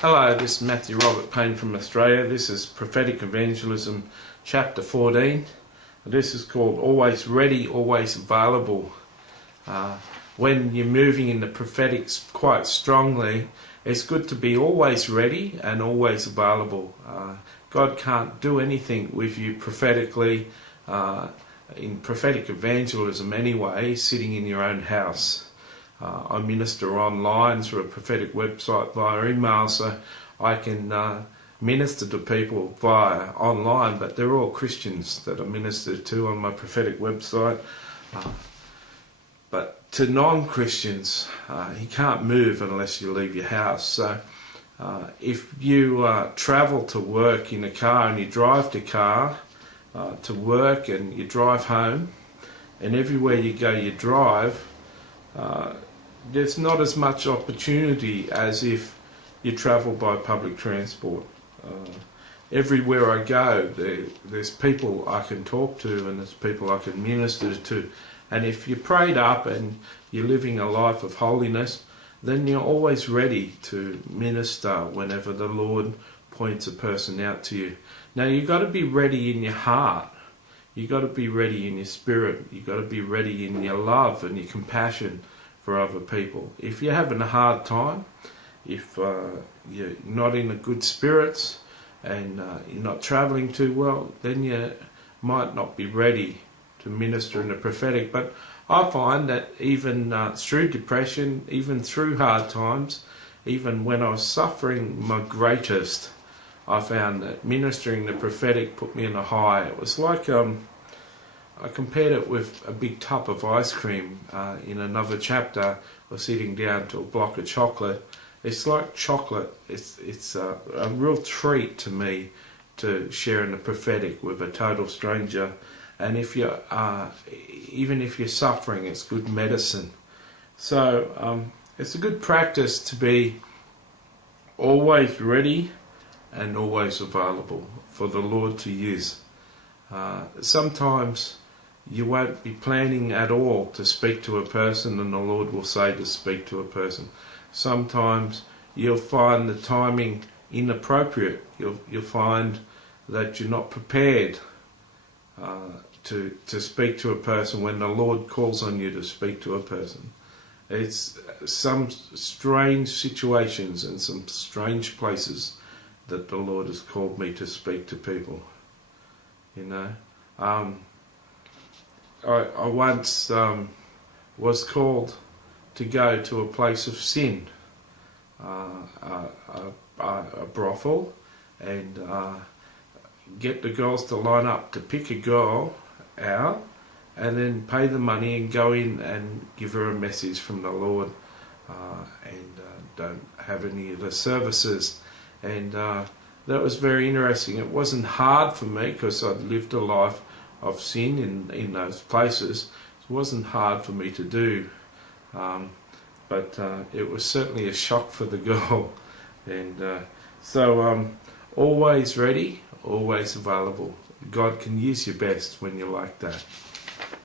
Hello, this is Matthew Robert Payne from Australia. This is Prophetic Evangelism, chapter 14. This is called Always Ready, Always Available. When you're moving in the prophetic quite strongly, it's good to be always ready and always available. God can't do anything with you prophetically, in prophetic evangelism anyway, sitting in your own house. I minister online through a prophetic website via email, so I can minister to people via online, but they're all Christians that I minister to on my prophetic website. But to non-Christians, you can't move unless you leave your house. So if you travel to work in a car and you drive to work and you drive home, and everywhere you go you drive, there's not as much opportunity as if you travel by public transport. Everywhere I go, there's people I can talk to and there's people I can minister to. And if you're prayed up and you're living a life of holiness, then you're always ready to minister whenever the Lord points a person out to you. Now, you've got to be ready in your heart. You've got to be ready in your spirit. You've got to be ready in your love and your compassion for other people. If you're having a hard time, if you're not in a good spirits and you're not travelling too well, then you might not be ready to minister in the prophetic. But I find that even through depression, even through hard times, even when I was suffering my greatest, I found that ministering the prophetic put me in a high. It was like I compared it with a big tub of ice cream. In another chapter, we're sitting down to a block of chocolate. It's like chocolate. It's a real treat to me to share in the prophetic with a total stranger. And if you're, even if you're suffering, it's good medicine. So it's a good practice to be always ready and always available for the Lord to use. Sometimes you won't be planning at all to speak to a person and the Lord will say to speak to a person. Sometimes you'll find the timing inappropriate. You'll find that you're not prepared to speak to a person when the Lord calls on you to speak to a person. It's some strange situations and some strange places that the Lord has called me to speak to people. You know, I once was called to go to a place of sin, a brothel, and get the girls to line up to pick a girl out and then pay the money and go in and give her a message from the Lord, and don't have any of the services. And that was very interesting. It wasn't hard for me because I'd lived a life of sin in those places. It wasn't hard for me to do, but it was certainly a shock for the girl. And so always ready, always available. God can use you best when you're like that.